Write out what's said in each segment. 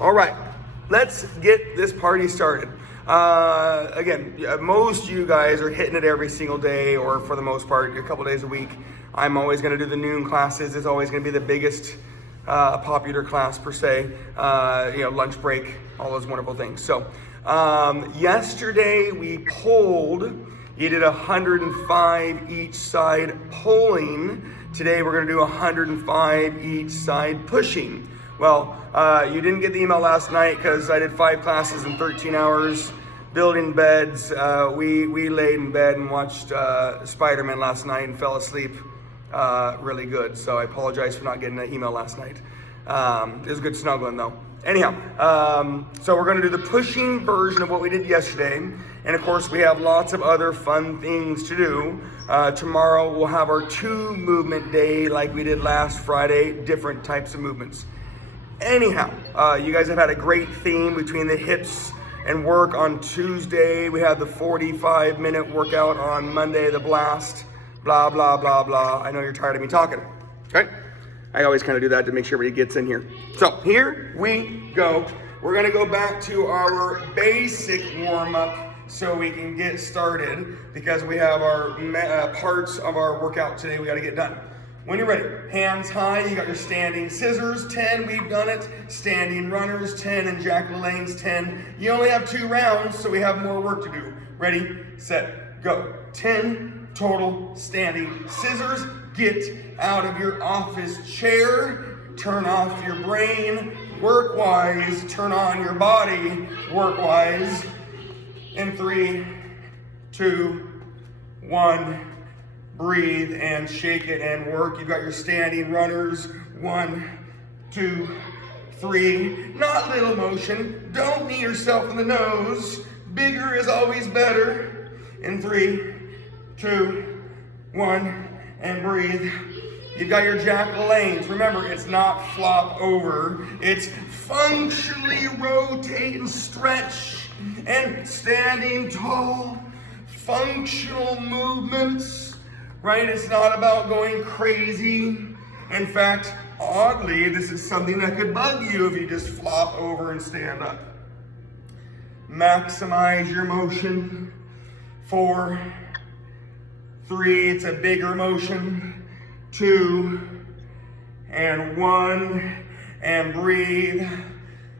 All right, let's get this party started. Again, most of you guys are hitting it every single day, or for the most part, a couple days a week. I'm always going to do the noon classes. It's always going to be the biggest popular class per se. Lunch break, all those wonderful things. So yesterday we polled. You did 105 each side pulling. Today we're going to do 105 each side pushing. Well, you didn't get the email last night because I did 5 classes in 13 hours, building beds. We laid in bed and watched Spider-Man last night and fell asleep really good. So I apologize for not getting that email last night. It was good snuggling though. Anyhow, so we're going to do the pushing version of what we did yesterday. And of course, we have lots of other fun things to do. Tomorrow, we'll have our 2 movement day like we did last Friday, different types of movements. Anyhow, you guys have had a great theme between the hips and work on Tuesday. We had the 45-minute workout on Monday, the blast, blah, blah, blah, blah. I know you're tired of me talking, okay? I always kind of do that to make sure everybody gets in here. So here we go. We're gonna go back to our basic warm-up so we can get started because we have our parts of our workout today we gotta get done. When you're ready, hands high, you got your standing scissors, 10, we've done it. Standing runners, 10, and Jack LaLanne's 10. You only have 2 rounds, so we have more work to do. Ready, set, go. 10 total standing scissors. Get out of your office chair, turn off your brain, work-wise, turn on your body, work-wise. In 3, 2, 1. Breathe and shake it and work. You've got your standing runners. 1, 2, 3. Not little motion. Don't knee yourself in the nose. Bigger is always better. In 3, 2, 1, and breathe. You've got your Jack LaLanne's. Remember, it's not flop over. It's functionally rotate and stretch and standing tall. Functional movements. Right? It's not about going crazy. In fact, oddly, this is something that could bug you if you just flop over and stand up. Maximize your motion. 4, 3, it's a bigger motion. 2, and 1, and breathe.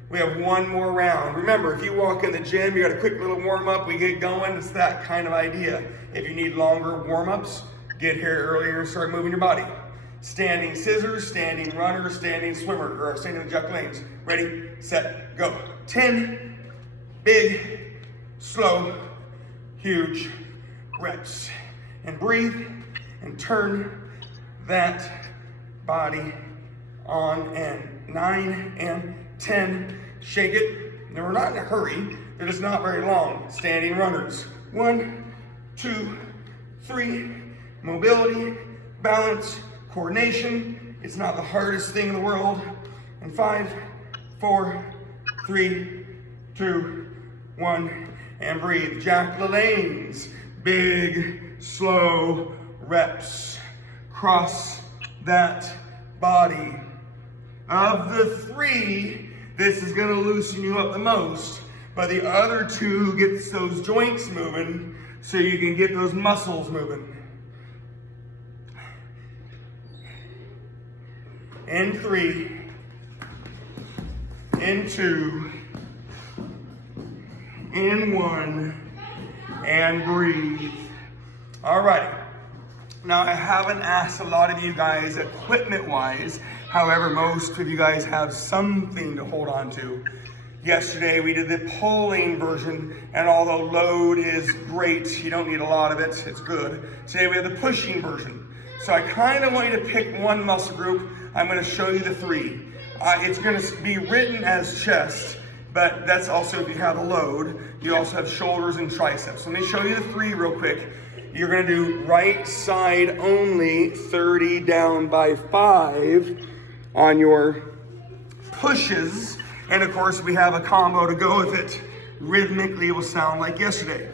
We have 1 more round. Remember, if you walk in the gym, you got a quick little warm up, we get going. It's that kind of idea. If you need longer warm-ups, get here earlier and start moving your body. Standing scissors, standing runner, standing swimmer, or standing Jack LaLanne's. Ready, set, go. 10 big, slow, huge reps. And breathe and turn that body on. And 9 and 10. Shake it. Now we're not in a hurry. They're just not very long. Standing runners. 1, 2, 3. Mobility, balance, coordination. It's not the hardest thing in the world. And 5, 4, 3, 2, 1, and breathe. Jack LaLanne's big, slow reps. Cross that body. Of the 3, this is gonna loosen you up the most, but the other 2 gets those joints moving so you can get those muscles moving. In 3, in 2, in 1, and breathe. All right. Now I haven't asked a lot of you guys equipment-wise. However, most of you guys have something to hold on to. Yesterday we did the pulling version, and although load is great, you don't need a lot of it, it's good. Today we have the pushing version. So I kind of want you to pick one muscle group. I'm going to show you the 3. It's going to be written as chest, but that's also if you have a load. You also have shoulders and triceps. Let me show you the 3 real quick. You're going to do right side only, 30 down by 5 on your pushes. And of course, we have a combo to go with it. Rhythmically, it will sound like yesterday.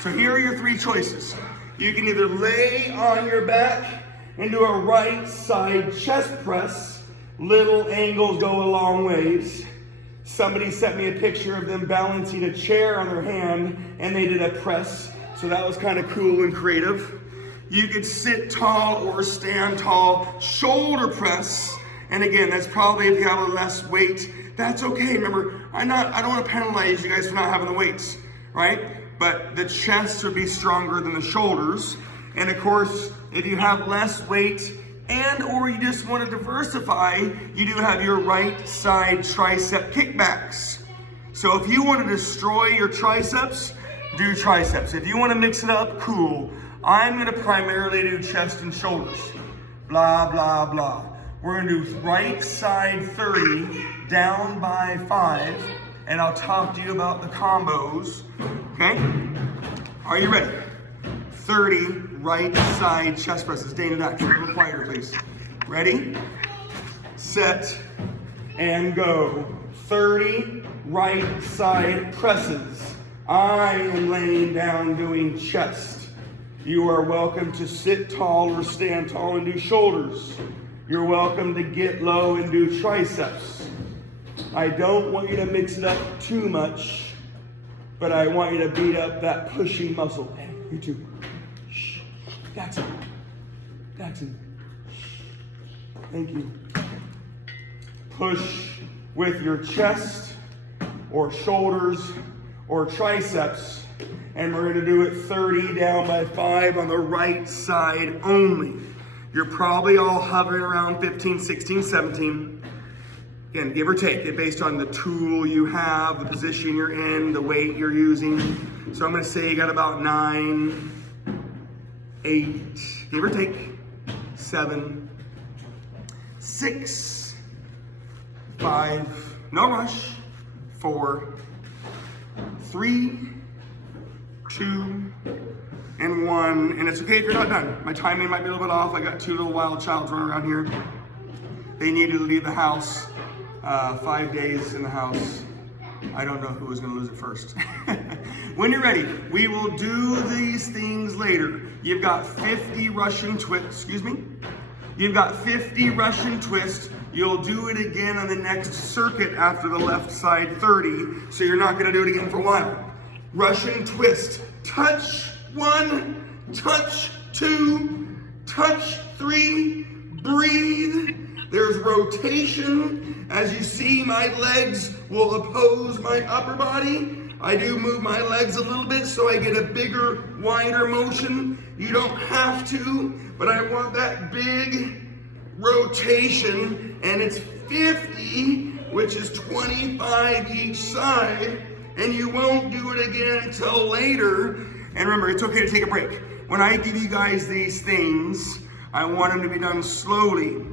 So here are your 3 choices. You can either lay on your back and do a right side chest press. Little angles go a long ways. Somebody sent me a picture of them balancing a chair on their hand and they did a press. So that was kind of cool and creative. You could sit tall or stand tall, shoulder press. And again, that's probably if you have a less weight, that's okay. Remember, I don't want to penalize you guys for not having the weights, right? But the chest would be stronger than the shoulders. And of course, if you have less weight and or you just want to diversify, you do have your right side tricep kickbacks. So if you want to destroy your triceps, do triceps. If you want to mix it up, cool. I'm going to primarily do chest and shoulders. Blah, blah, blah. We're going to do right side 30, down by 5, and I'll talk to you about the combos, okay? Are you ready? 30 right side chest presses. Dana, Doc, a little quieter, please. Ready, set, and go. 30 right side presses. I am laying down doing chest. You are welcome to sit tall or stand tall and do shoulders. You're welcome to get low and do triceps. I don't want you to mix it up too much, but I want you to beat up that pushing muscle. Hey, you too. Shh. Jackson. Jackson. Thank you. Push with your chest or shoulders or triceps, and we're gonna do it 30 down by 5 on the right side only. You're probably all hovering around 15, 16, 17. Again, give or take it based on the tool you have, the position you're in, the weight you're using. So I'm gonna say you got about 9, 8, give or take, 7, 6, 5, no rush, 4, 3, 2, and 1, and it's okay if you're not done. My timing might be a little bit off. I got 2 little wild childs running around here. They needed to leave the house. 5 days in the house. I don't know who was gonna lose it first. When you're ready, we will do these things later. You've got 50 Russian twists, You've got 50 Russian twists. You'll do it again on the next circuit after the left side 30, so you're not gonna do it again for a while. Russian twist, touch 1, touch 2, touch 3, breathe. There's rotation. As you see, my legs will oppose my upper body. I do move my legs a little bit so I get a bigger, wider motion. You don't have to, but I want that big rotation, and it's 50, which is 25 each side, and you won't do it again until later. And remember, it's okay to take a break. When I give you guys these things, I want them to be done slowly.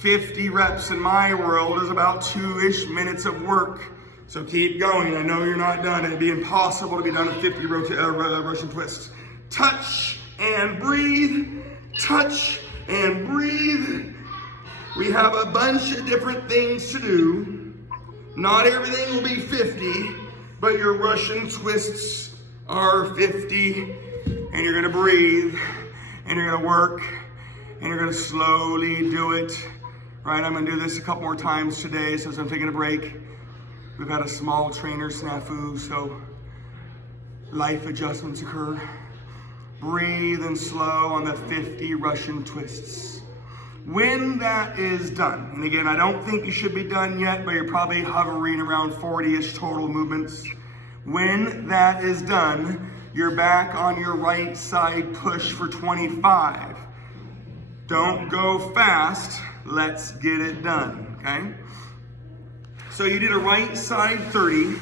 50 reps in my world is about 2-ish minutes of work. So keep going. I know you're not done. It'd be impossible to be done at 50 Russian twists. Touch and breathe. Touch and breathe. We have a bunch of different things to do. Not everything will be 50, but your Russian twists are 50. And you're gonna breathe, and you're gonna work, and you're gonna slowly do it. Right, I'm gonna do this a couple more times today, so as I'm taking a break. We've had a small trainer snafu, so life adjustments occur. Breathe and slow on the 50 Russian twists. When that is done, and again, I don't think you should be done yet, but you're probably hovering around 40-ish total movements. When that is done, you're back on your right side push for 25. Don't go fast. Let's get it done, okay? So you did a right side 30.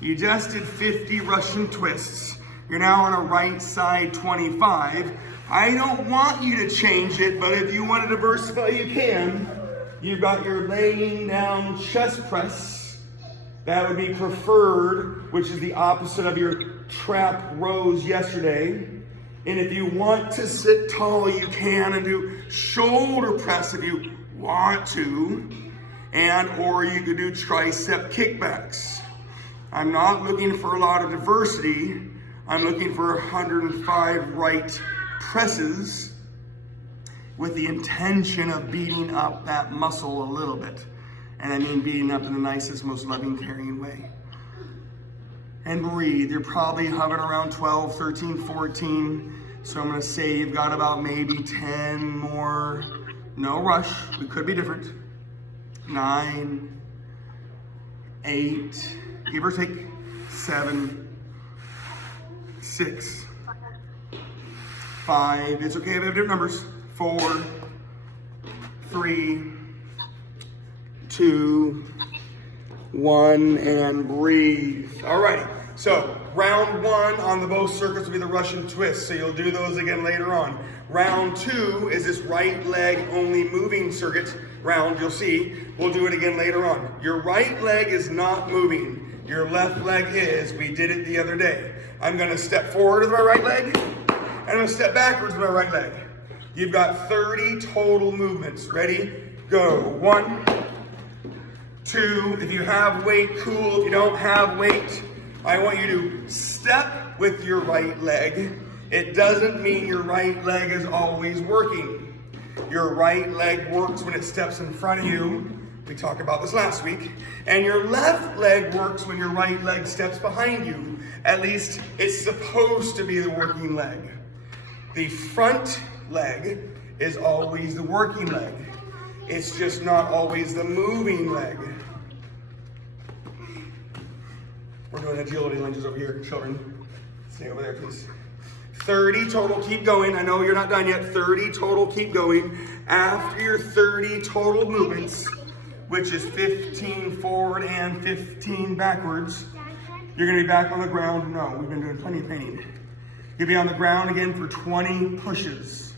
You just did 50 Russian twists. You're now on a right side 25. I don't want you to change it, but if you want to diversify, you can. You've got your laying down chest press. That would be preferred, which is the opposite of your trap rows yesterday. And if you want to sit tall, you can and do shoulder press if you want to, and or you could do tricep kickbacks. I'm not looking for a lot of diversity. I'm looking for 105 right presses with the intention of beating up that muscle a little bit. And I mean beating up in the nicest, most loving, caring way. And breathe. You're probably hovering around 12, 13, 14. So I'm gonna say you've got about maybe 10 more. No rush, we could be different. 9, 8, give or take, 7, 6, 5, it's okay if I have different numbers. 4, 3, 2, 1, and breathe. All right, so round 1 on the both circuits will be the Russian twist, so you'll do those again later on. Round 2 is this right leg only moving circuit round, you'll see. We'll do it again later on. Your right leg is not moving, your left leg is. We did it the other day. I'm gonna step forward with my right leg, and I'm gonna step backwards with my right leg. You've got 30 total movements. Ready? Go. 1, 2, if you have weight, cool. If you don't have weight, I want you to step with your right leg. It doesn't mean your right leg is always working. Your right leg works when it steps in front of you. We talked about this last week. And your left leg works when your right leg steps behind you. At least it's supposed to be the working leg. The front leg is always the working leg. It's just not always the moving leg. We're doing agility lunges over here, children. Stay over there, please. 30 total, keep going. I know you're not done yet. 30 total, keep going. After your 30 total movements, which is 15 forward and 15 backwards, you're gonna be back on the ground. No, we've been doing plenty of painting. You'll be on the ground again for 20 pushes.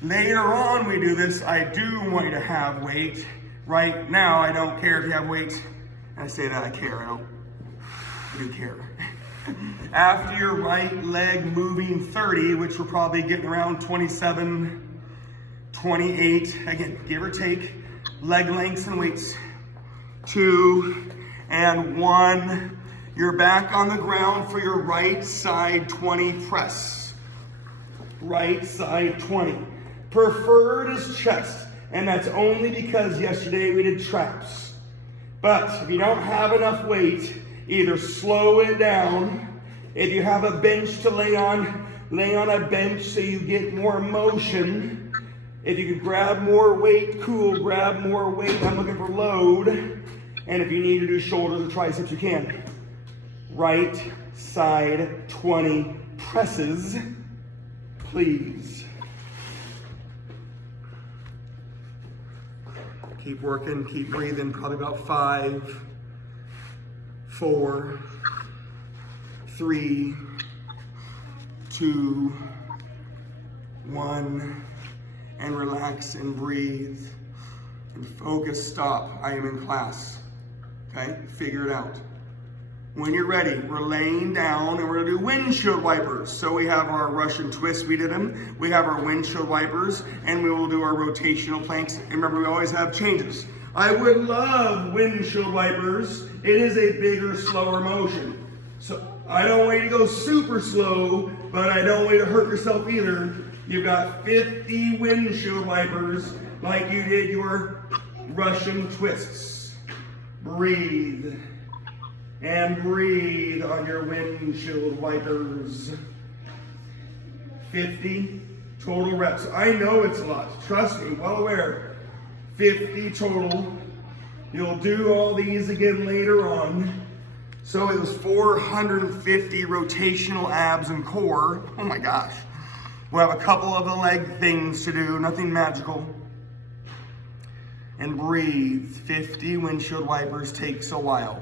Later on we do this, I do want you to have weight. Right now, I don't care if you have weight. I say that I care, I do care. After your right leg moving 30, which we're probably getting around 27, 28, again, give or take, leg lengths and weights. 2 and 1. You're back on the ground for your right side 20 press. Right side 20. Preferred is chest, and that's only because yesterday we did traps. But if you don't have enough weight, either slow it down. If you have a bench to lay on a bench so you get more motion. If you can grab more weight, cool, grab more weight. I'm looking for load. And if you need to do shoulders or triceps, you can. Right side 20 presses, please. Keep working, keep breathing, probably about 5, 4, 3, 2, 1, and relax and breathe and focus. Stop. I am in class. Okay? Figure it out. When you're ready, we're laying down and we're gonna do windshield wipers. So we have our Russian twist, we did them. We have our windshield wipers, and we will do our rotational planks. And remember, we always have changes. I would love windshield wipers. It is a bigger, slower motion. So I don't want you to go super slow, but I don't want you to hurt yourself either. You've got 50 windshield wipers like you did your Russian twists. Breathe. And breathe on your windshield wipers. 50 total reps. I know it's a lot. Trust me, well aware. 50 total. You'll do all these again later on. So it was 450 rotational abs and core. Oh my gosh. We'll have a couple of the leg things to do, nothing magical. And breathe. 50 windshield wipers takes a while.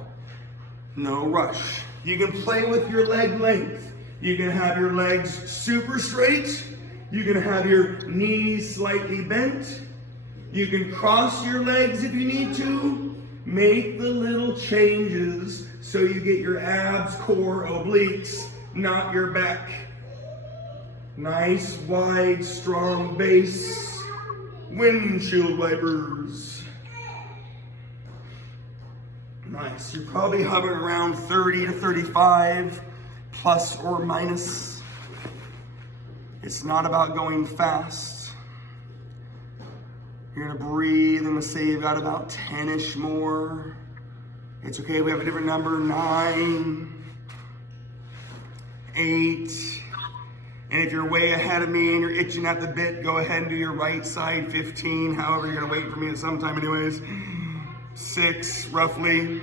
No rush. You can play with your leg length. You can have your legs super straight. You can have your knees slightly bent. You can cross your legs if you need to. Make the little changes so you get your abs, core, obliques, not your back. Nice, wide, strong base. Windshield wipers. Nice. You're probably hovering around 30 to 35, plus or minus. It's not about going fast. You're gonna breathe and let's say you've got about 10-ish more. It's okay, we have a different number, 9, 8. And if you're way ahead of me and you're itching at the bit, go ahead and do your right side, 15. However, you're gonna wait for me at some time anyways. 6, roughly.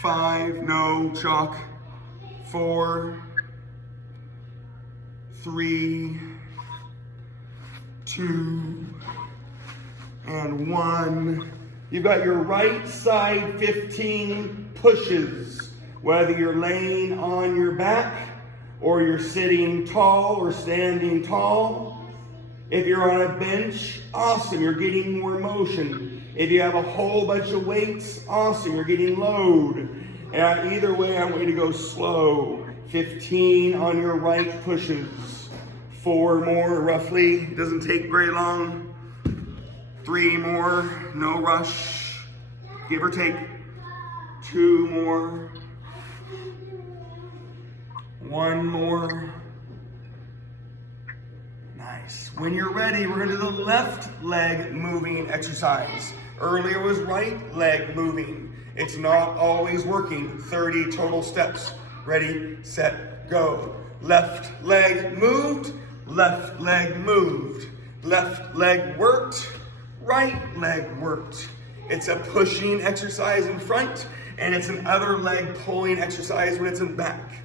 5, no, chalk. 4, 3, 2, and 1. You've got your right side 15 pushes, whether you're laying on your back or you're sitting tall or standing tall. If you're on a bench, awesome, you're getting more motion. If you have a whole bunch of weights, awesome, you're getting load. And either way, I want you to go slow. 15 on your right pushes. 4 more, roughly, it doesn't take very long. 3 more, no rush, give or take. 2 more. 1 more. Nice. When you're ready, we're gonna do the left leg moving exercise. Earlier was right leg moving. It's not always working. 30 total steps. Ready, set, go. Left leg moved, left leg moved. Left leg worked, right leg worked. It's a pushing exercise in front, and it's an other leg pulling exercise when it's in back.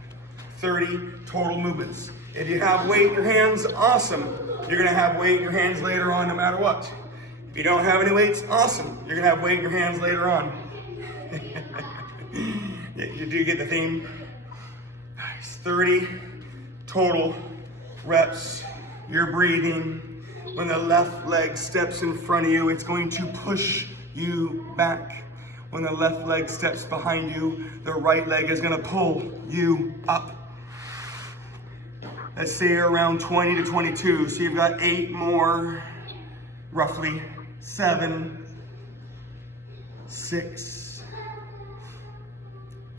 30 total movements. If you have weight in your hands, awesome. You're gonna have weight in your hands later on no matter what. If you don't have any weights, awesome. You're gonna have weight in your hands later on. You do get the theme? Nice. 30 total reps. You're breathing. When the left leg steps in front of you, it's going to push you back. When the left leg steps behind you, the right leg is gonna pull you up. Let's say you're around 20 to 22, so you've got 8 more, roughly. 7, 6,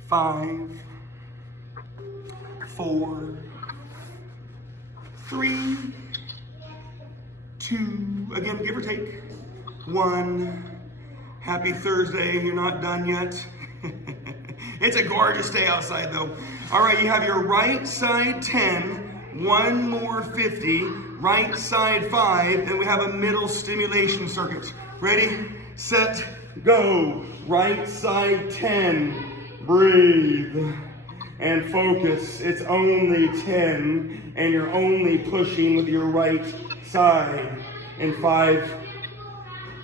5, 4, 3, 2, again, give or take, 1. Happy Thursday, you're not done yet. It's a gorgeous day outside though. All right, you have your right side 10, 1 more 50, right side 5, and we have a middle stimulation circuit. Ready, set, go. Right side 10, breathe and focus. It's only 10 and you're only pushing with your right side. In 5,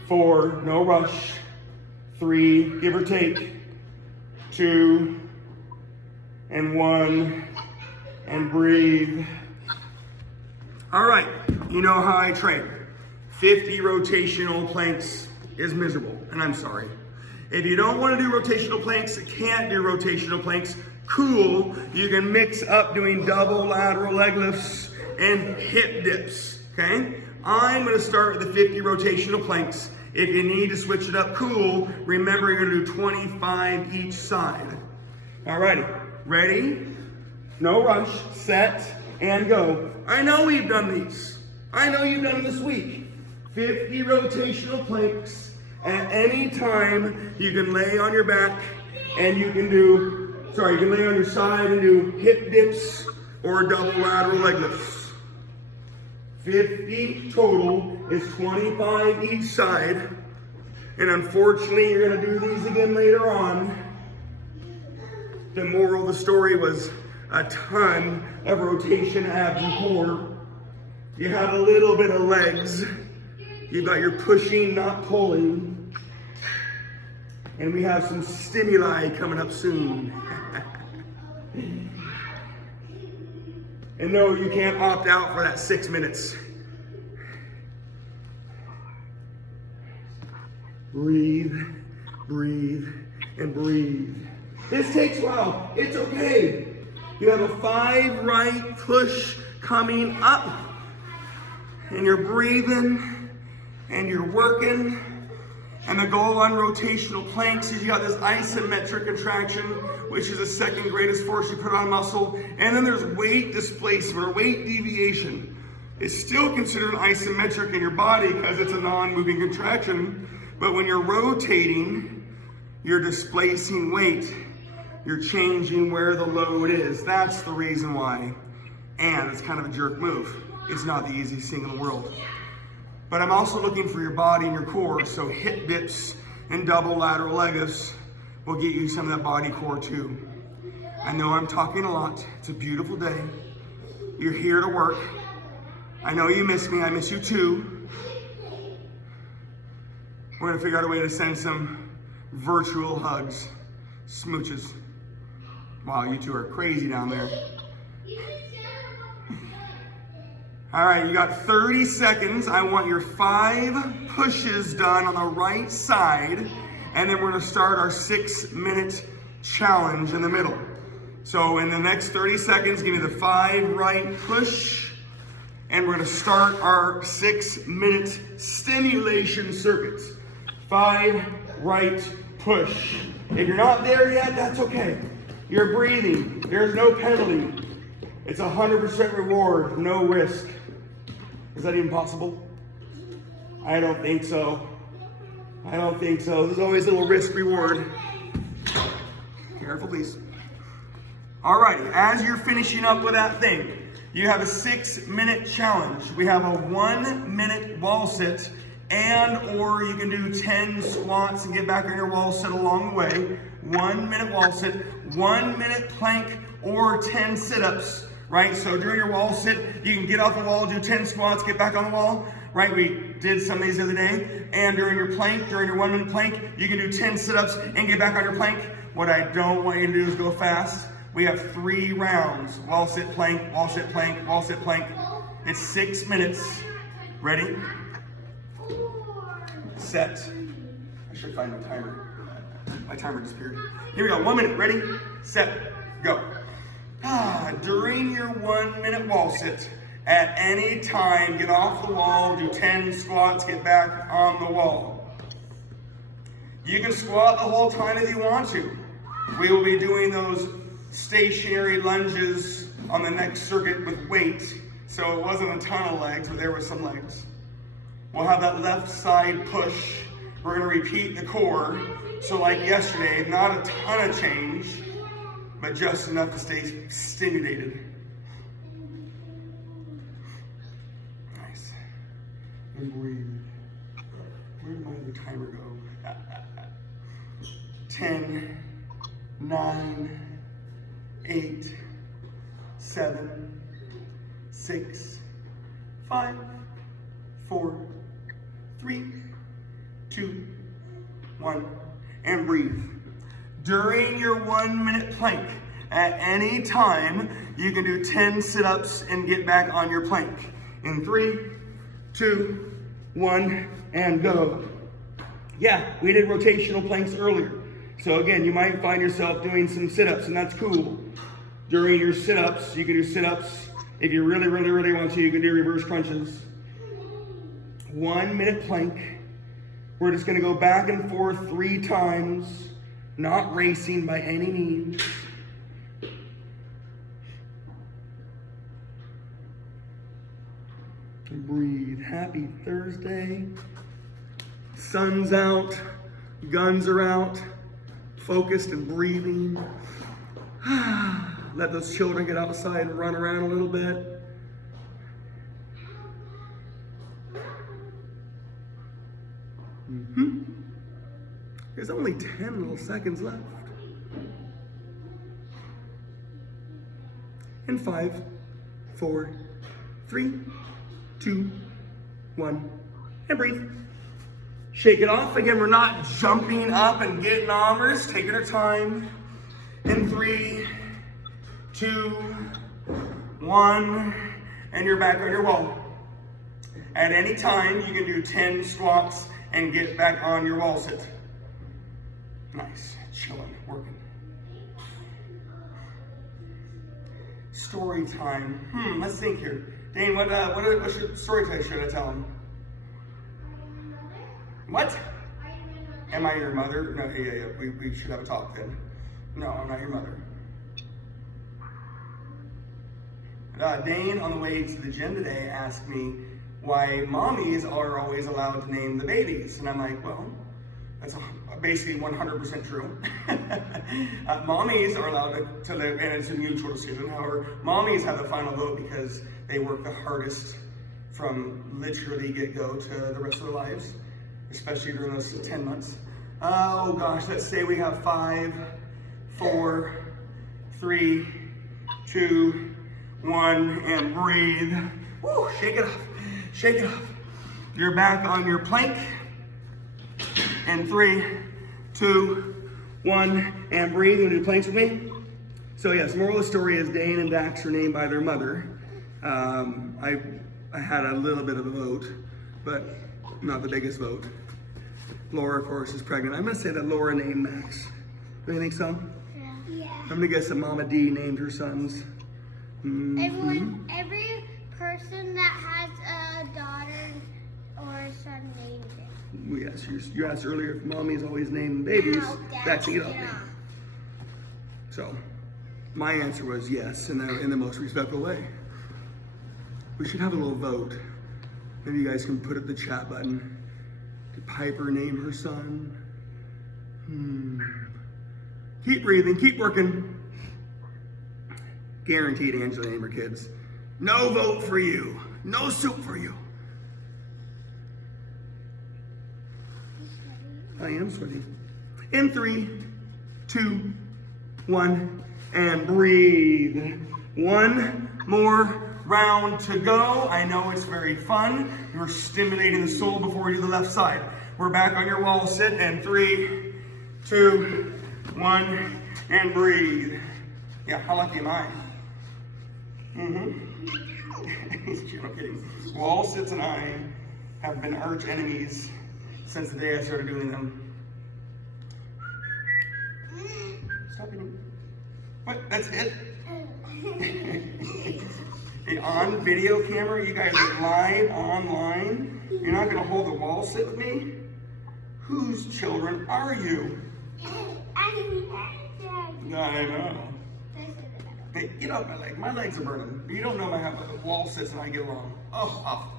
4, no rush. 3, give or take. 2, and 1, and breathe. All right, you know how I train. 50 rotational planks is miserable, and I'm sorry. If you don't want to do rotational planks, can't do rotational planks, cool. You can mix up doing double lateral leg lifts and hip dips, okay? I'm gonna start with the 50 rotational planks. If you need to switch it up, cool. Remember, you're gonna do 25 each side. All righty, ready? No rush, set, and go. I know we've done these. I know you've done them this week. 50 rotational planks. At any time, you can lay on your back and you can do, you can lay on your side and do hip dips or double lateral leg lifts. 50 total is 25 each side. And unfortunately, you're gonna do these again later on. The moral of the story was a ton of rotation, abs, and core. You had a little bit of legs. You've got your pushing, not pulling. And we have some stimuli coming up soon. And no, you can't opt out for that 6 minutes. Breathe, breathe, and breathe. This takes a while. It's okay. You have a 5 right push coming up. And you're breathing, and you're working. And the goal on rotational planks is you got this isometric contraction, which is the second greatest force you put on muscle. And then there's weight displacement or weight deviation. is still considered isometric in your body because it's a non-moving contraction. But when you're rotating, you're displacing weight. You're changing where the load is. That's the reason why. And it's kind of a jerk move. It's not the easiest thing in the world. But I'm also looking for your body and your core. So hip dips and double lateral leg lifts will get you some of that body core too. I know I'm talking a lot. It's a beautiful day. You're here to work. I know you miss me. I miss you too. We're gonna figure out a way to send some virtual hugs, smooches. Wow, you two are crazy down there. All right, you got 30 seconds. I want your 5 pushes done on the right side, and then we're gonna start our 6-minute challenge in the middle. So in the next 30 seconds, give me the 5 right push, and we're gonna start our 6-minute stimulation circuits. 5 right push. If you're not there yet, that's okay. You're breathing. There's no penalty. It's 100% reward, no risk. Is that even possible? I don't think so. I don't think so. There's always a little risk reward. Careful, please. Alrighty, as you're finishing up with that thing, you have a 6-minute challenge. We have a 1-minute wall sit, and or you can do 10 squats and get back on your wall sit along the way. 1-minute wall sit, 1-minute plank, or 10 sit-ups, right? So during your wall sit, you can get off the wall, do 10 squats, get back on the wall, right? We did some of these the other day. And during your plank, during your 1-minute plank, you can do 10 sit-ups and get back on your plank. What I don't want you to do is go fast. We have 3 rounds. Wall sit, plank, wall sit, plank, wall sit, plank. It's 6 minutes. Ready? Set. I should find my timer. My timer disappeared. Here we go. 1 minute. Ready? Set. Go. During your 1-minute wall sit, at any time, get off the wall, do 10 squats, get back on the wall. You can squat the whole time if you want to. We will be doing those stationary lunges on the next circuit with weight. So it wasn't a ton of legs, but there were some legs. We'll have that left side push. We're gonna repeat the core. So like yesterday, not a ton of change, but just enough to stay stimulated. Nice. And breathe. Where did my other timer go? 10, 9, 8, 7, 6, 5, 4, 3, 2, 1, and breathe. During your 1-minute plank, at any time, you can do 10 sit-ups and get back on your plank. In 3, 2, 1, and go. Yeah, we did rotational planks earlier. So again, you might find yourself doing some sit-ups, and that's cool. During your sit-ups, you can do sit-ups. If you really, really, really want to, you can do reverse crunches. 1-minute plank. We're just gonna go back and forth 3 times, not racing by any means. And breathe. Happy Thursday. Sun's out, guns are out, focused and breathing. Let those children get outside and run around a little bit. There's only 10 little seconds left. In 5, 4, 3, 2, 1, and breathe. Shake it off. Again, we're not jumping up and getting on. We're just taking our time. In 3, 2, 1, and you're back on your wall. At any time, you can do 10 squats and get back on your wall sit. Nice, chilling, working. Story time. Let's think here. Dane, what story time should I tell him? What? Am I your mother? No, yeah. We should have a talk then. No, I'm not your mother. Dane, on the way to the gym today, asked me why mommies are always allowed to name the babies. And I'm like, well, that's basically 100% true. Mommies are allowed to live, and it's a mutual decision. However, mommies have the final vote because they work the hardest from literally get-go to the rest of their lives, especially during those 10 months. Oh gosh, let's say we have 5, 4, 3, 2, 1, and breathe. Woo, shake it off, shake it off. You're back on your plank. And 3, 2, 1, and breathe. You want to do planks with me? So yes, moral of the story is Dane and Dax are named by their mother. I had a little bit of a vote, but not the biggest vote. Laura, of course, is pregnant. I'm gonna say that Laura named Max. Do you think so? Yeah. I'm gonna guess that Mama D named her sons. Every person that has a daughter or a son named it. Yes, you asked earlier if mommy's always named babies. That's a get off. So, my answer was yes, in the most respectful way. We should have a little vote. Maybe you guys can put it in the chat button. Did Piper name her son? Keep breathing, keep working. Guaranteed Angela named her kids. No vote for you. No soup for you. I am sweaty. In 3, 2, 1, and breathe. One more round to go. I know it's very fun. You're stimulating the soul before we do the left side. We're back on your wall sit, and 3, 2, 1, and breathe. Yeah, how lucky am I? No kidding. Wall sits and I have been arch enemies since the day I started doing them. Stop eating. What? That's it? Hey, on video camera, you guys are live online. You're not gonna hold the wall sit with me? Whose children are you? I know. Hey, get off my leg. My legs are burning. You don't know how the wall sits and I get along. Oh.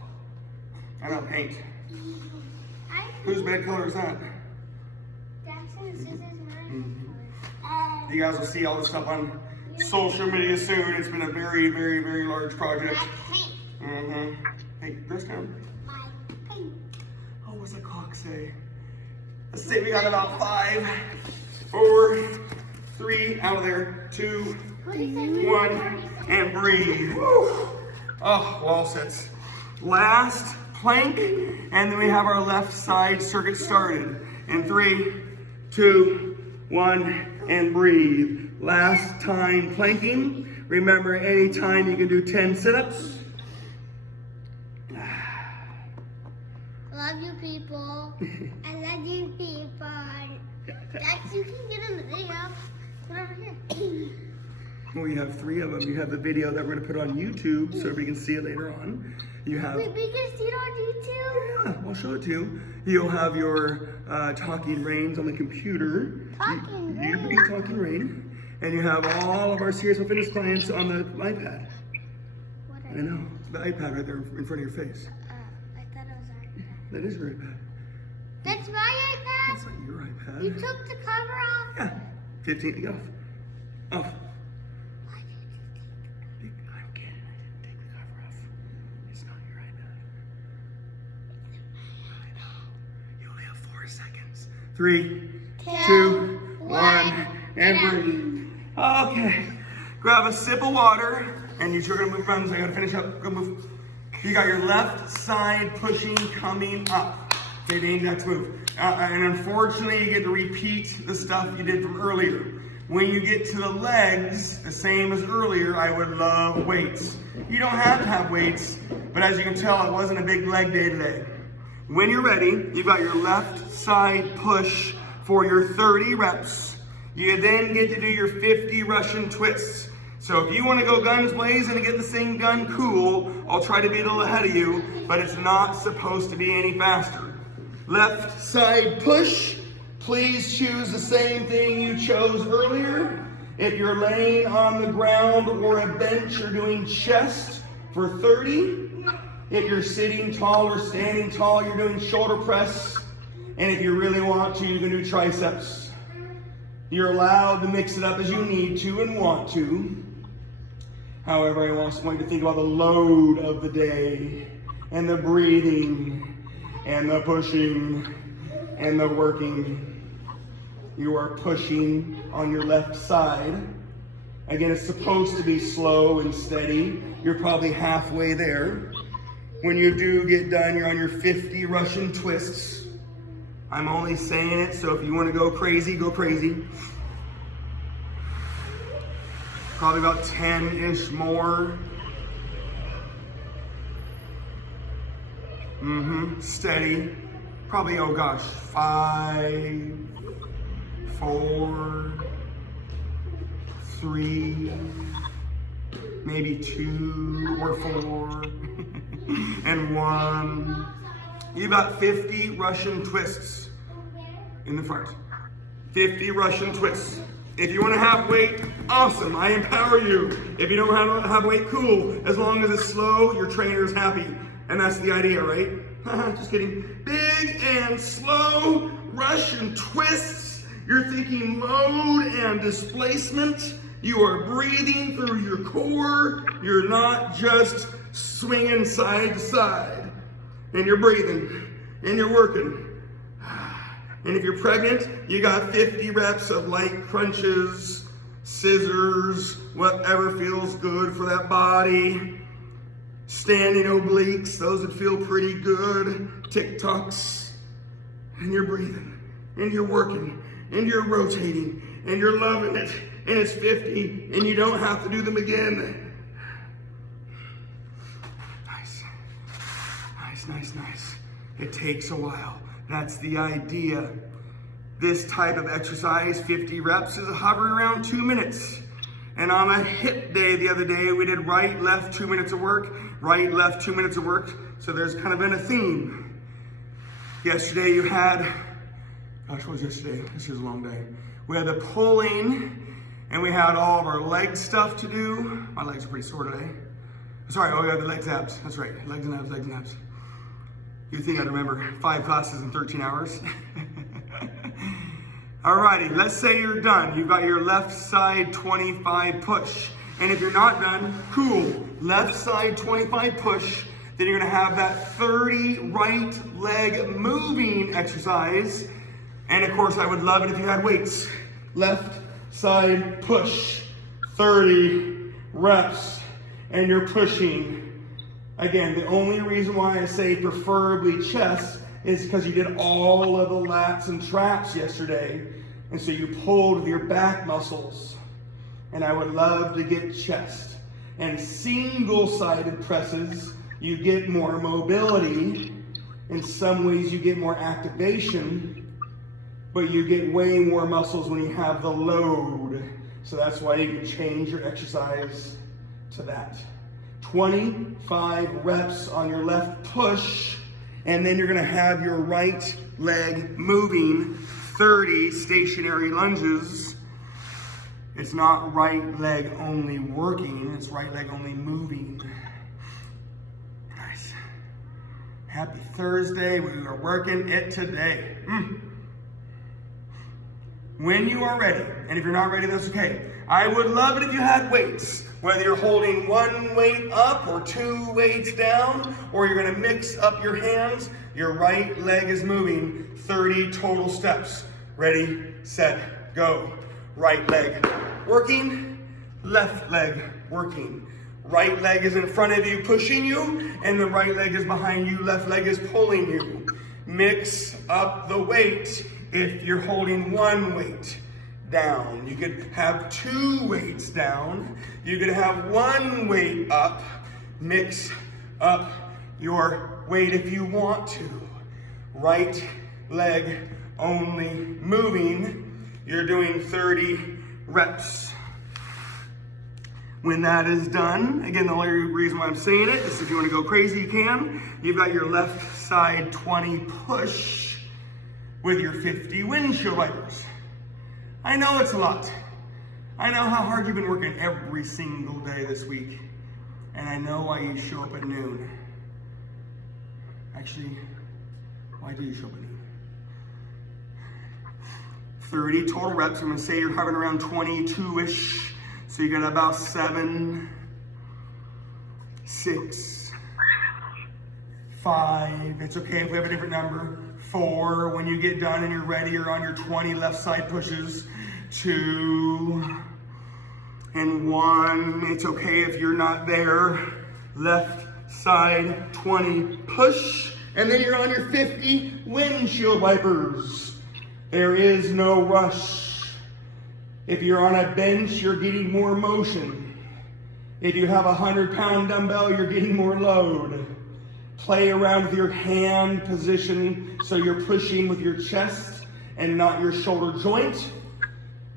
I know paint. Whose bed color is that? You guys will see all this stuff on social media soon. It's been a very, very, very large project. Hey, this time. Oh, what's the clock say? Let's say we got about 5, 4, 3, out of there, 2, 1, and breathe. Woo. Oh, wall sits. Last plank, and then we have our left side circuit started. In 3, 2, 1, and breathe. Last time planking. Remember, anytime you can do 10 sit-ups. Love you, people. I love you, people. Dax, you can get in the video. Put over here. Well, you have 3 of them. You have the video that we're going to put on YouTube so everybody can see it later on. You have. We can see it on YouTube? Yeah, I'll show it to you. You'll have your Talking Rains on the computer. Talking Rain. You Talking Rain. And you have all of our Serious Fitness clients on the iPad. I know. The iPad right there in front of your face. I thought it was our iPad. That is your iPad. That's my iPad? That's not your iPad. You took the cover off? Yeah. 15 to go. Off. Why did you take the cover? I'm kidding. I didn't take the cover off. It's not your iPad. I know. You only have 4 seconds. 3, 2, 1, and breathe. Okay. Grab a sip of water, and you're gonna move runs. I gotta finish up. Go move. You got your left side pushing coming up. Okay, Dane, next move. And unfortunately, you get to repeat the stuff you did from earlier. When you get to the legs, the same as earlier, I would love weights. You don't have to have weights, but as you can tell, it wasn't a big leg day today. When you're ready, you've got your left side push for your 30 reps. You then get to do your 50 Russian twists. So if you want to go guns blazing and get this thing done cool, I'll try to be a little ahead of you, but it's not supposed to be any faster. Left side push. Please choose the same thing you chose earlier. If you're laying on the ground or a bench, you're doing chest for 30. If you're sitting tall or standing tall, you're doing shoulder press. And if you really want to, you can do triceps. You're allowed to mix it up as you need to and want to. However, I also want you to think about the load of the day, and the breathing, and the pushing, and the working. You are pushing on your left side. Again, it's supposed to be slow and steady. You're probably halfway there. When you do get done, you're on your 50 Russian twists. I'm only saying it, so if you want to go crazy, go crazy. Probably about 10-ish more. Steady. Probably, oh gosh, 5, 4, 3, maybe 2 or 4, and 1. You got 50 Russian twists in the front. 50 Russian twists. If you want to have weight, awesome, I empower you. If you don't have weight, cool. As long as it's slow, your trainer is happy. And that's the idea, right? Just kidding. Big and slow Russian twists. You're thinking load and displacement. You are breathing through your core. You're not just swinging side to side. And you're breathing. And you're working. And if you're pregnant, you got 50 reps of light crunches, scissors, whatever feels good for that body. Standing obliques, those that feel pretty good. Tick-tocks. And you're breathing. And you're working. And you're rotating. And you're loving it. And it's 50. And you don't have to do them again. Nice. Nice, nice, nice. It takes a while. That's the idea. This type of exercise, 50 reps, is hovering around 2 minutes. And on a hip day the other day, we did right, left, 2 minutes of work, right, left, 2 minutes of work. So there's kind of been a theme. Yesterday you had, gosh, what was yesterday? This was a long day. We had the pulling, and we had all of our leg stuff to do. My legs are pretty sore today. Sorry, oh, we had the legs abs. That's right, legs and abs, legs and abs. You think I'd remember 5 classes in 13 hours? Alrighty, let's say you're done. You've got your left side 25 push. And if you're not done, cool. Left side 25 push. Then you're gonna have that 30 right leg moving exercise. And of course, I would love it if you had weights. Left side push, 30 reps. And you're pushing. Again, the only reason why I say preferably chest is because you did all of the lats and traps yesterday. And so you pulled with your back muscles. And I would love to get chest. And single-sided presses, you get more mobility. In some ways, you get more activation. But you get way more muscles when you have the load. So that's why you can change your exercise to that. 25 reps on your left push, and then you're gonna have your right leg moving, 30 stationary lunges. It's not right leg only working, it's right leg only moving. Nice. Happy Thursday, we are working it today. When you are ready, and if you're not ready, that's okay. I would love it if you had weights. Whether you're holding 1 weight up or 2 weights down, or you're gonna mix up your hands, your right leg is moving 30 total steps. Ready, set, go. Right leg working, left leg working. Right leg is in front of you pushing you, and the right leg is behind you, left leg is pulling you. Mix up the weight if you're holding 1 weight down. You could have 2 weights down. You could have 1 weight up. Mix up your weight if you want to. Right leg only moving. You're doing 30 reps. When that is done, again, the only reason why I'm saying it is if you want to go crazy, you can. You've got your left side 20 push with your 50 windshield wipers. I know it's a lot. I know how hard you've been working every single day this week. And I know why you show up at noon. Actually, why do you show up at noon? 30 total reps. I'm gonna say you're hovering around 22-ish. So you got about 7, 6, 5. It's okay if we have a different number. 4, when you get done and you're ready, you're on your 20 left side pushes. 2, and 1. It's okay if you're not there. Left side 20 push, and then you're on your 50 windshield wipers. There is no rush. If you're on a bench, you're getting more motion. If you have a 100-pound dumbbell, you're getting more load. Play around with your hand position so you're pushing with your chest and not your shoulder joint.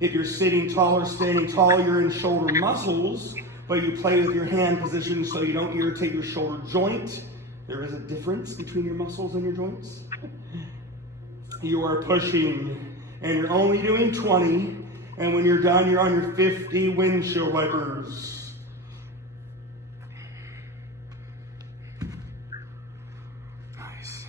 If you're sitting tall or standing tall, you're in shoulder muscles, but you play with your hand position so you don't irritate your shoulder joint. There is a difference between your muscles and your joints. You are pushing, and you're only doing 20, and when you're done, you're on your 50 windshield wipers. Nice.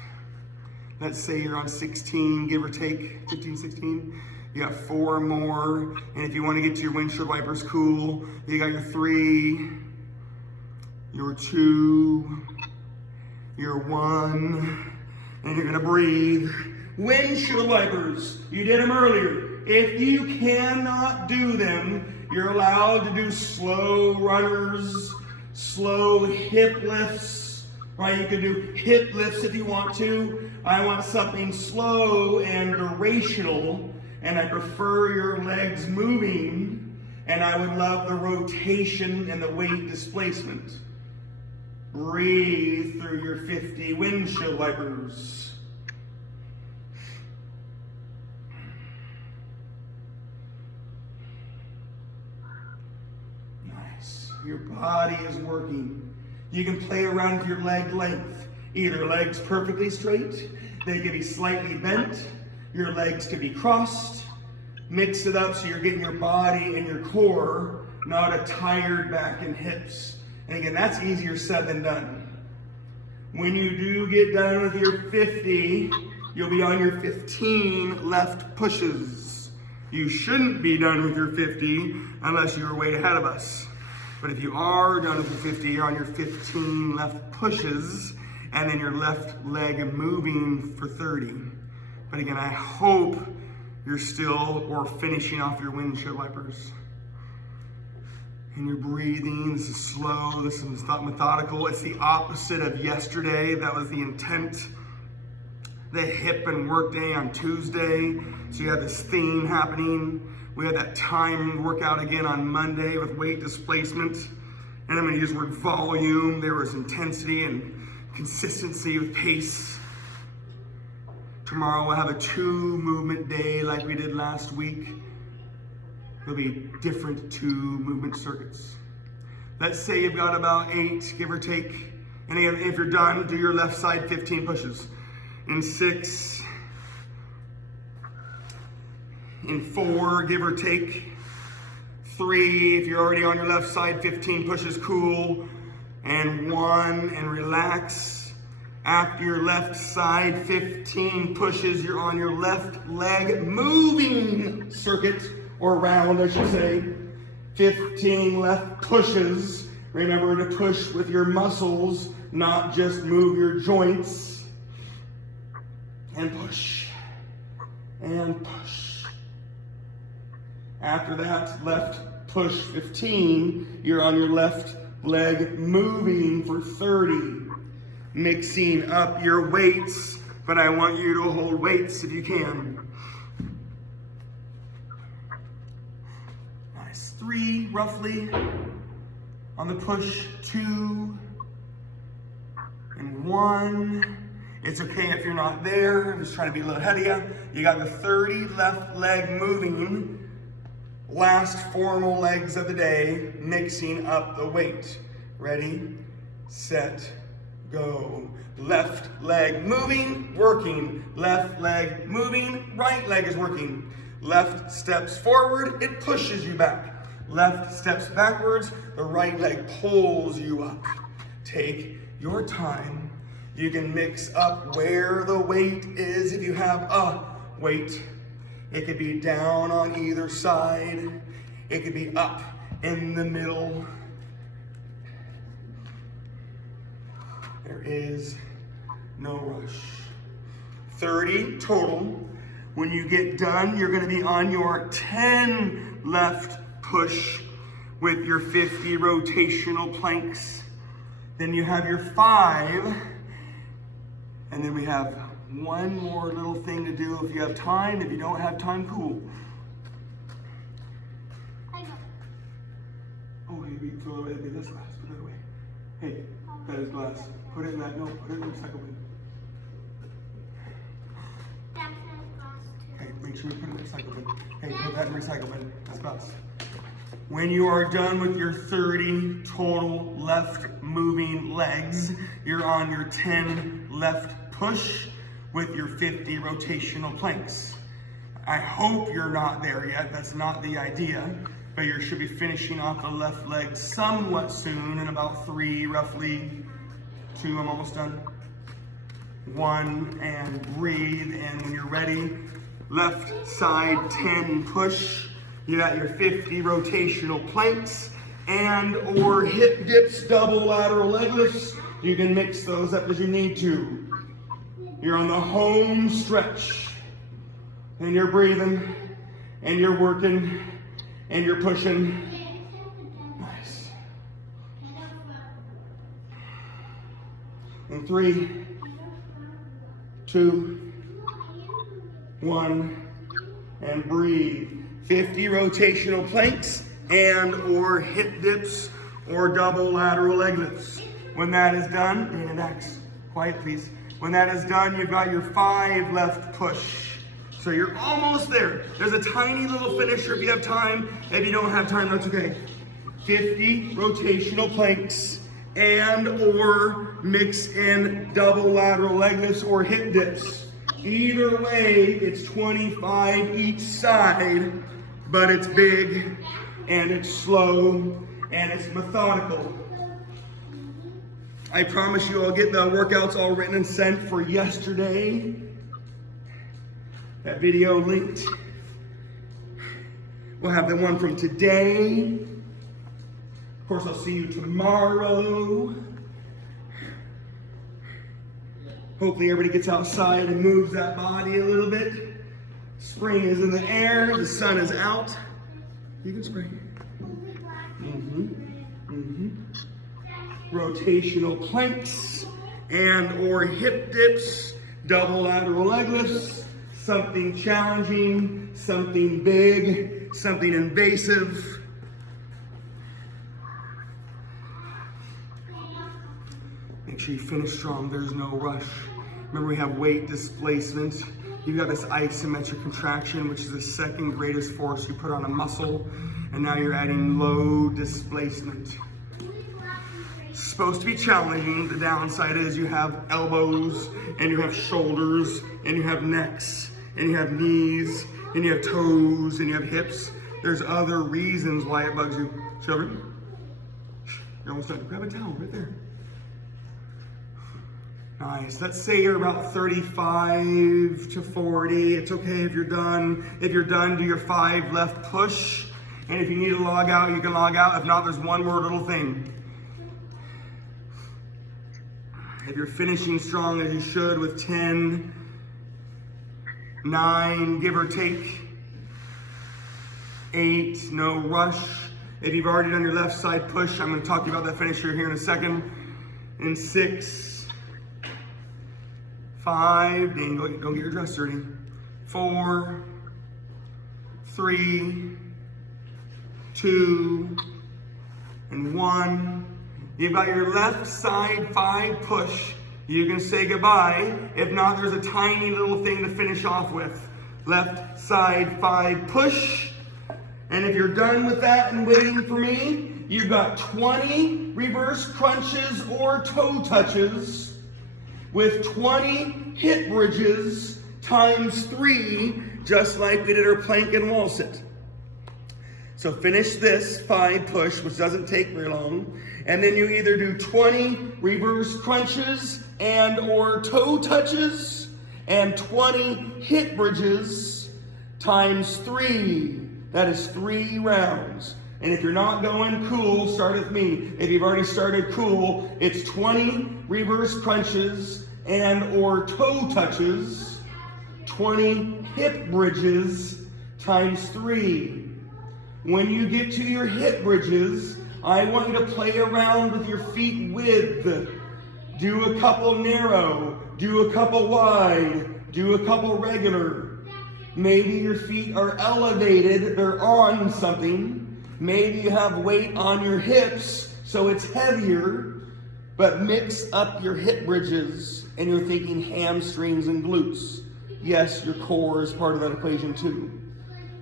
Let's say you're on 16, give or take, 15, 16. You got 4 more, and if you want to get to your windshield wipers, cool. You got your 3, your 2, your 1, and you're gonna breathe. Windshield wipers, you did them earlier. If you cannot do them, you're allowed to do slow runners, slow hip lifts, right? You can do hip lifts if you want to. I want something slow and durational. And I prefer your legs moving, and I would love the rotation and the weight displacement. Breathe through your 50 windshield wipers. Nice. Your body is working. You can play around with your leg length. Either legs perfectly straight, they can be slightly bent. Your legs could be crossed. Mix it up so you're getting your body and your core, not a tired back and hips. And again, that's easier said than done. When you do get done with your 50, you'll be on your 15 left pushes. You shouldn't be done with your 50 unless you're way ahead of us. But if you are done with your 50, you're on your 15 left pushes, and then your left leg moving for 30. But again, I hope you're still or finishing off your windshield wipers. And you're breathing. This is slow. This is methodical. It's the opposite of yesterday. That was the intent. The hip and work day on Tuesday. So you had this theme happening. We had that timed workout again on Monday with weight displacement. And I'm going to use the word volume. There was intensity and consistency with pace. Tomorrow we'll have a 2-movement day like we did last week. There'll be different 2-movement circuits. Let's say you've got about 8, give or take. And again, if you're done, do your left side 15 pushes. In 6, in 4, give or take. 3, if you're already on your left side, 15 pushes, cool. And 1, and relax. After your left side 15 pushes, you're on your left leg moving circuit, or round, I should say. 15 left pushes. Remember to push with your muscles, not just move your joints. And push. And push. After that, left push 15, you're on your left leg moving for 30. Mixing up your weights, but I want you to hold weights if you can. Nice. 3, roughly, on the push. 2, and 1. It's okay if you're not there. I'm just trying to be a little ahead of you. You got the 30 left leg moving. Last formal legs of the day, mixing up the weight. Ready, set, go. Left leg moving, working. Left leg moving, right leg is working. Left steps forward, it pushes you back. Left steps backwards, the right leg pulls you up. Take your time. You can mix up where the weight is if you have a weight. It could be down on either side. It could be up in the middle. There is no rush. 30 total. When you get done, you're gonna be on your 10 left push with your 50 rotational planks. Then you have your 5, and then we have one more little thing to do if you have time. If you don't have time, cool. Oh, hey, throw it away. That's glass. Put it away. Hey, that is glass. Put it in that. No, put it in the recycle bin. Hey, make sure you put it in the recycle bin. Hey, put that in the recycle bin. That's glass. When you are done with your 30 total left moving legs, you're on your 10 left push with your 50 rotational planks. I hope you're not there yet. That's not the idea, but you should be finishing off the left leg somewhat soon, in about 3, roughly 2, I'm almost done. 1, and breathe, and when you're ready, left side 10 push. You got your 50 rotational planks and or hip dips, double lateral leg lifts. You can mix those up as you need to. You're on the home stretch. And you're breathing, and you're working, and you're pushing. Nice. And 3, 2, 1, and breathe. 50 rotational planks and or hip dips or double lateral leg lifts. When that is done, Dana Dax, quiet please. When that is done, you've got your 5 left push. So you're almost there. There's a tiny little finisher if you have time. If you don't have time, that's okay. 50 rotational planks and or mix in double lateral leg lifts or hip dips. Either way, it's 25 each side, but it's big and it's slow and it's methodical. I promise you I'll get the workouts all written and sent for yesterday. That video linked. We'll have the one from today. Of course, I'll see you tomorrow. Hopefully everybody gets outside and moves that body a little bit. Spring is in the air, the sun is out. You can spray. Rotational planks and or hip dips, double lateral leg lifts, something challenging, something big, something invasive. Make sure you finish strong, there's no rush. Remember, we have weight displacement. You've got this isometric contraction, which is the second greatest force you put on a muscle, and now you're adding low displacement. It's supposed to be challenging. The downside is you have elbows, and you have shoulders, and you have necks, and you have knees, and you have toes, and you have hips. There's other reasons why it bugs you. Children, you're almost done. Grab a towel right there. Nice. Let's say you're about 35 to 40. It's okay if you're done. If you're done, do your 5 left push. And if you need to log out, you can log out. If not, there's one more little thing. If you're finishing strong as you should with 10, 9, give or take, 8, no rush. If you've already done your left side push, I'm going to talk to you about that finisher here in a second. In 6, 5, Dane, don't get your dress dirty. 4, 3, 2, and 1. You've got your left side 5 push. You can say goodbye. If not, there's a tiny little thing to finish off with. Left side 5 push. And if you're done with that and waiting for me, you've got 20 reverse crunches or toe touches with 20 hip bridges times 3, just like we did our plank and wall sit. So So finish this 5 push, which doesn't take very long. And then you either do 20 reverse crunches and or toe touches and 20 hip bridges times 3. That is 3 rounds. And if you're not going cool, start with me. If you've already started cool, it's 20 reverse crunches and or toe touches, 20 hip bridges times 3. When you get to your hip bridges, I want you to play around with your feet width. Do a couple narrow, do a couple wide, do a couple regular. Maybe your feet are elevated, they're on something. Maybe you have weight on your hips, so it's heavier, but mix up your hip bridges and you're thinking hamstrings and glutes. Yes, your core is part of that equation too.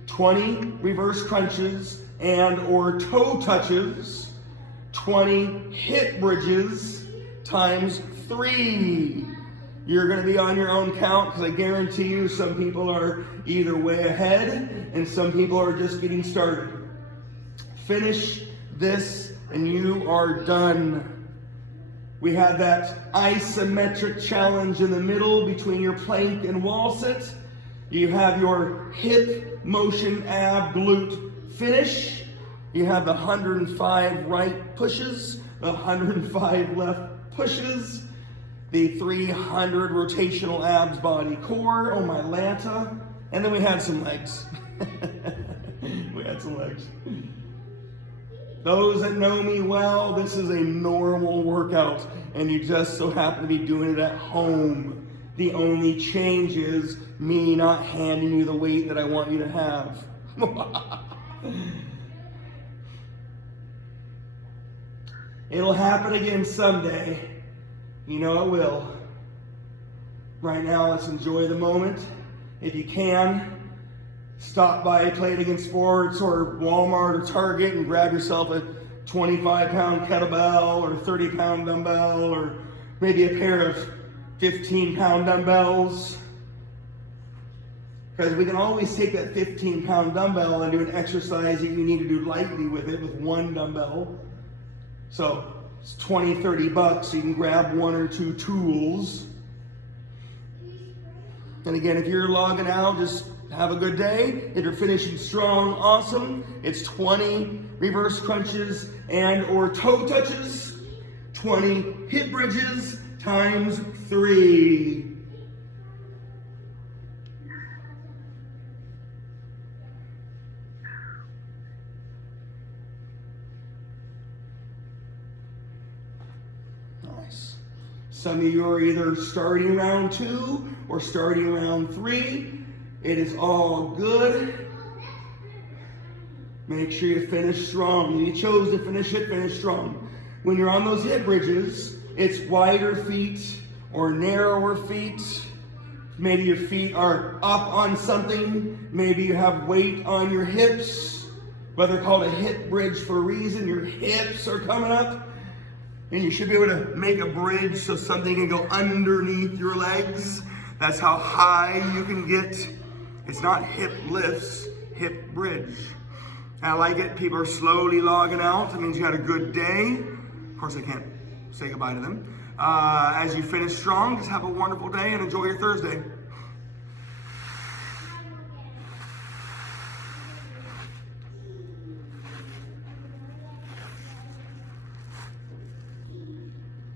20 reverse crunches and or toe touches, 20 hip bridges times 3. You're going to be on your own count because I guarantee you some people are either way ahead and some people are just getting started. Finish this and you are done. We have that isometric challenge in the middle between your plank and wall sit. You have your hip motion ab glute finish. You have the 105 right pushes, the 105 left pushes, the 300 rotational abs body core, oh my Lanta, and then we had some legs. We had some legs. Those that know me well, this is a normal workout, and you just so happen to be doing it at home. The only change is me not handing you the weight that I want you to have. It'll happen again someday. You know it will. Right now, let's enjoy the moment. If you can, stop by Play It Again Sports or Walmart or Target and grab yourself a 25-pound kettlebell or 30-pound dumbbell or maybe a pair of 15-pound dumbbells. Because we can always take that 15-pound dumbbell and do an exercise that you need to do lightly with it with one dumbbell. So it's 20, 30 bucks. So you can grab 1 or 2 tools. And again, if you're logging out, just have a good day. If you're finishing strong, awesome. It's 20 reverse crunches and or toe touches, 20 hip bridges times 3. Nice. Some of you are either starting round 2 or starting round 3. It is all good. Make sure you finish strong. You chose to finish it, finish strong. When you're on those hip bridges, it's wider feet or narrower feet. Maybe your feet are up on something. Maybe you have weight on your hips. But they're called a hip bridge for a reason. Your hips are coming up. And you should be able to make a bridge so something can go underneath your legs. That's how high you can get. It's not hip lifts, hip bridge. I like it. People are slowly logging out. That means you had a good day. Of course, I can't say goodbye to them. As you finish strong, just have a wonderful day and enjoy your Thursday.